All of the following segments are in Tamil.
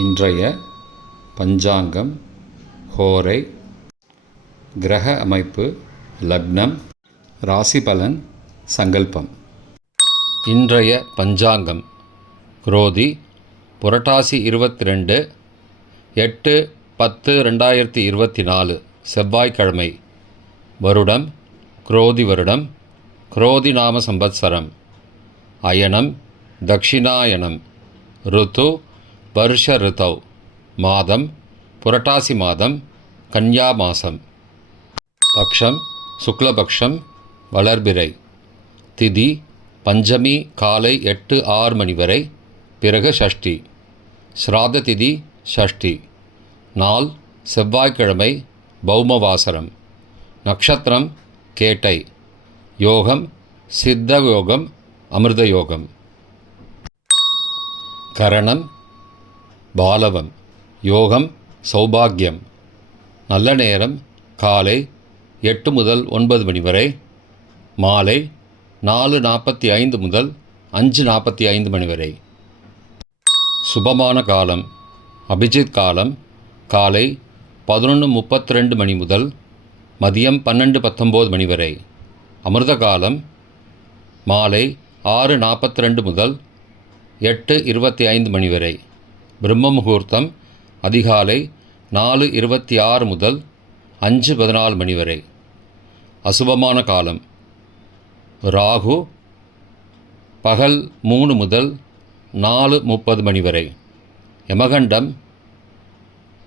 இன்றைய பஞ்சாங்கம், ஹோரை, கிரக அமைப்பு, லக்னம், ராசி பலன், சங்கல்பம். இன்றைய பஞ்சாங்கம் குரோதி புரட்டாசி 22 8/10/2024 செவ்வாய்க்கிழமை. வருடம் குரோதி வருடம், குரோதி நாம சம்பத்சரம். அயனம் தக்ஷிணாயனம். ருத்து வருஷ ரிதௌ. மாதம் புரட்டாசி மாதம், கன்யா மாசம். பக்ஷம் சுக்லபக்ஷம், வளர்பிறை. திதி பஞ்சமி காலை 8:06 மணி வரை, பிறகு ஷஷ்டி. ஸ்ராத திதி ஷஷ்டி. நாள் செவ்வாய்க்கிழமை, பௌமவாசரம். நக்ஷத்திரம் கேட்டை. யோகம் சித்த யோகம், அமிர்த யோகம். கரணம் பாலவம். யோகம் சௌபாகியம். நல்ல நேரம் காலை 8 முதல் 9 மணி வரை, மாலை 4:45 முதல் 5:45 மணி வரை. சுபமான காலம் அபிஜித் காலம் காலை 11:32 மணி முதல் மதியம் 12:19 மணி வரை. அமிர்த காலம் மாலை 6:42 முதல் 8:25 மணி வரை. பிரம்ம முகூர்த்தம் அதிகாலை 4:26 முதல் 5:14 மணி வரை. அசுபமான காலம் ராகு பகல் 3 முதல் 4:30 மணி வரை. யமகண்டம்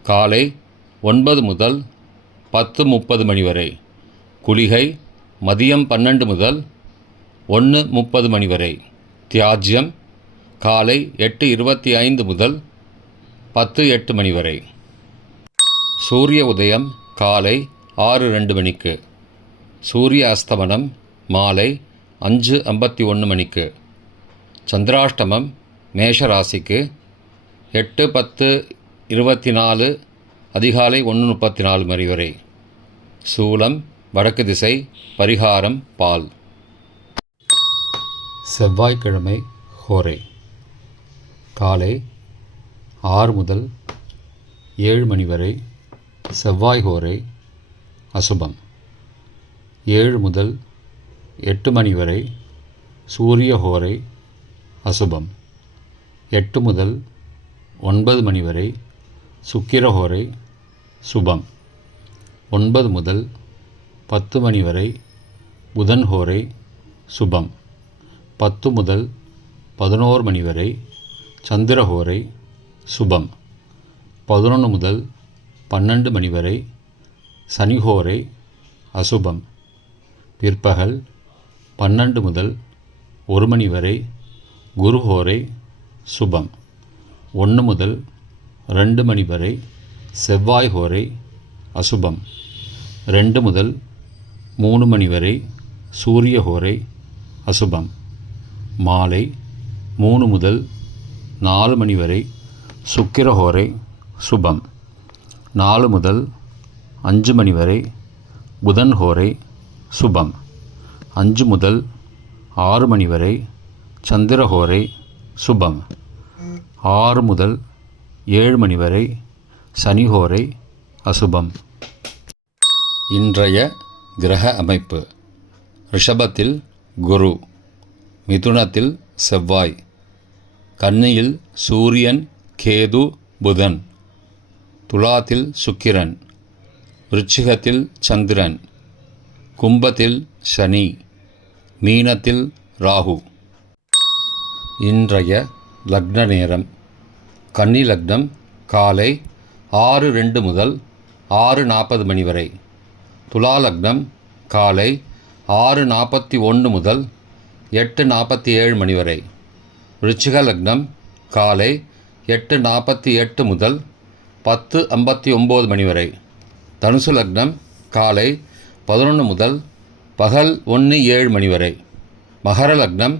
காலை 9 முதல் 10:30 மணி வரை. குளிகை மதியம் 12 முதல் 1:30 மணி வரை. தியாஜ்யம் காலை 8:25 முதல் 10:08 மணி வரை. சூரிய உதயம் காலை 6:02 மணிக்கு. சூரிய அஸ்தமனம் மாலை 5:51 மணிக்கு. சந்திராஷ்டமம் மேஷ ராசிக்கு 8:10:24 அதிகாலை 1:34 மணி வரை. சூலம் வடக்கு திசை. பரிகாரம் பால். செவ்வாய்க்கிழமை ஹோரை காலை 6 முதல் 7 மணி வரை செவ்வாய் ஹோரை அசுபம். 7 முதல் 8 மணி வரை சூரிய ஹோரை அசுபம். 8 முதல் 9 மணி வரை சுக்கிர ஹோரை சுபம். 9 முதல் 10 மணி வரை புதன் ஹோரை சுபம். 10 முதல் 11 மணி வரை சந்திரஹோரை சுபம். 11 முதல் 12 மணி வரை சனிஹோரை அசுபம். பிற்பகல் 12 முதல் 1 மணி வரை குருஹோரை சுபம். 1 முதல் 2 மணி வரை செவ்வாய் ஹோரை அசுபம். 2 முதல் 3 மணி வரை சூரிய ஹோரை அசுபம். மாலை 3 முதல் 4 மணி வரை சுக்கிர ஹோரை சுபம். 4 முதல் 5 மணி வரை புதன் ஹோரை சுபம். 5 முதல் 6 மணி வரை சந்திர ஹோரை சுபம். 6 முதல் 7 மணி வரை சனி ஹோரை அசுபம். இன்றைய கிரக அமைப்பு ரிஷபத்தில் குரு, மிதுனத்தில் செவ்வாய், கன்னியில் சூரியன் கேது புதன், துலாத்தில் சுக்கிரன், விருச்சிகத்தில் சந்திரன், கும்பத்தில் சனி, மீனத்தில் ராகு. இன்றைய லக்ன நேரம் கன்னி லக்னம் காலை 6:02 முதல் 6:40 மணி வரை. துலா லக்னம் காலை 6:41 முதல் 8:47 மணி வரை. விருச்சிக லக்னம் காலை 8:48 முதல் 10:59 மணி வரை. தனுசு லக்னம் காலை 11 முதல் பகல் 1:07 மணி வரை. மகர லக்னம்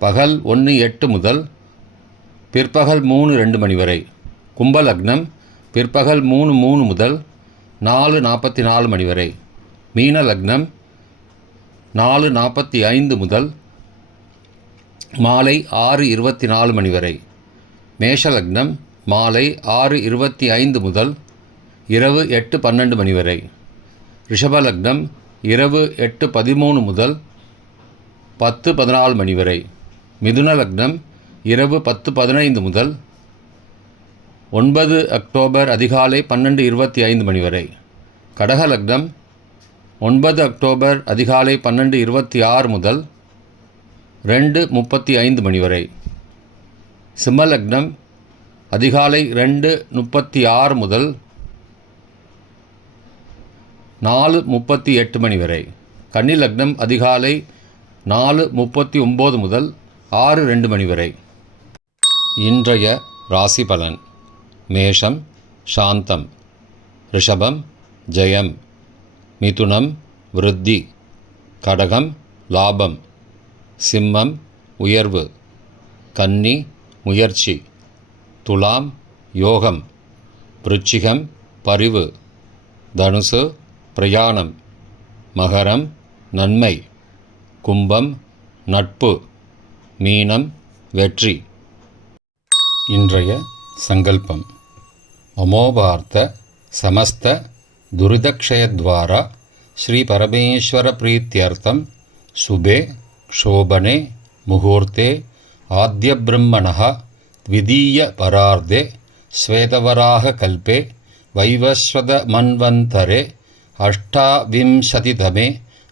பகல் 1:08 முதல் பிற்பகல் 3:02 மணி வரை. கும்ப லக்னம் பிற்பகல் 3:03 முதல் 4:44 மணி வரை. மீன லக்னம் 4:45 முதல் மாலை 6:24 மணி வரை. மேஷ லக்னம் மாலை 6:25 முதல் இரவு 8:12 மணி வரை. ரிஷப லக்னம் இரவு 8:13 முதல் 10:14 மணி வரை. மிதுன லக்னம் இரவு 10:15 முதல் 9 அக்டோபர் அதிகாலை 12:25 மணி வரை. கடக லக்னம் 9 அக்டோபர் அதிகாலை 12:26 முதல் 2:35 மணி வரை. சிம்ம லக்னம் அதிகாலை 2:36 முதல் 4:38 மணி வரை. கன்னி லக்னம் அதிகாலை 4:39 முதல் 6:02 மணி வரை. இன்றைய ராசி பலன். மேஷம் சாந்தம், ரிஷபம் ஜெயம், மிதுனம் விருத்தி, கடகம் லாபம், சிம்மம் உயர்வு, கன்னி முயற்சி, துலாம் யோகம், விருச்சிகம் பரிவு, தனுசு பிரயாணம், மகரம் நன்மை, கும்பம் நட்பு, மீனம் வெற்றி. இன்றைய சங்கல்பம். அமோபார்த்த சமஸ்த துரிதக்ஷயத்வாரா ஸ்ரீ பரமேஸ்வர பிரீத்யர்த்தம் சுபே க்ஷோபனே முகூர்த்தே ஆத்ய பிரம்மணः த்விதீய பரார்த்தே ஸ்வேதவராக கல்பே வைவஸ்வத மன்வந்தரே அஷ்டாவிம்சதிதமே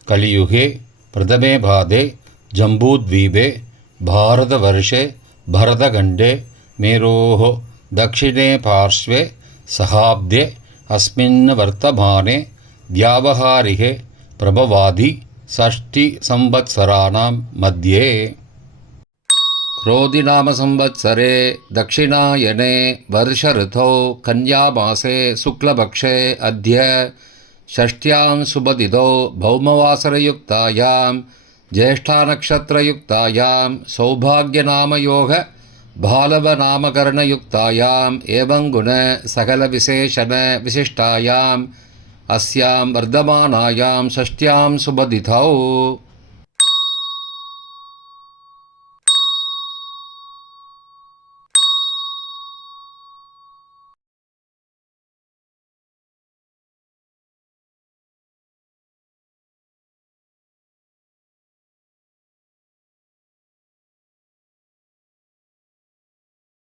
கலியுகே பிரதமே பாதே ஜம்பூத்வீபே பாரதவர்ஷே பரதகண்டே மேரோः दक्षिणे पार्श्वे सहाब्दे अस्मिन् वर्तमाने व्यावहारिके प्रभवादि षष्टिसंवत्सराणां मध्ये क्रोधिनाम संवत्सरे दक्षिणायने वर्षऋतौ कन्यामासे शुक्लपक्षे अद्य षष्ट्यां शुभतिथौ भौमवासरयुक्तायां ज्येष्ठानक्षत्रयुक्तायां सौभाग्यनामयोग बालवनामकरणयुक्तायाम् एवं गुण सकलविशेषण विशिष्टायाम् अस्यां वर्धमानायां षष्ट्यां शुभतिथौ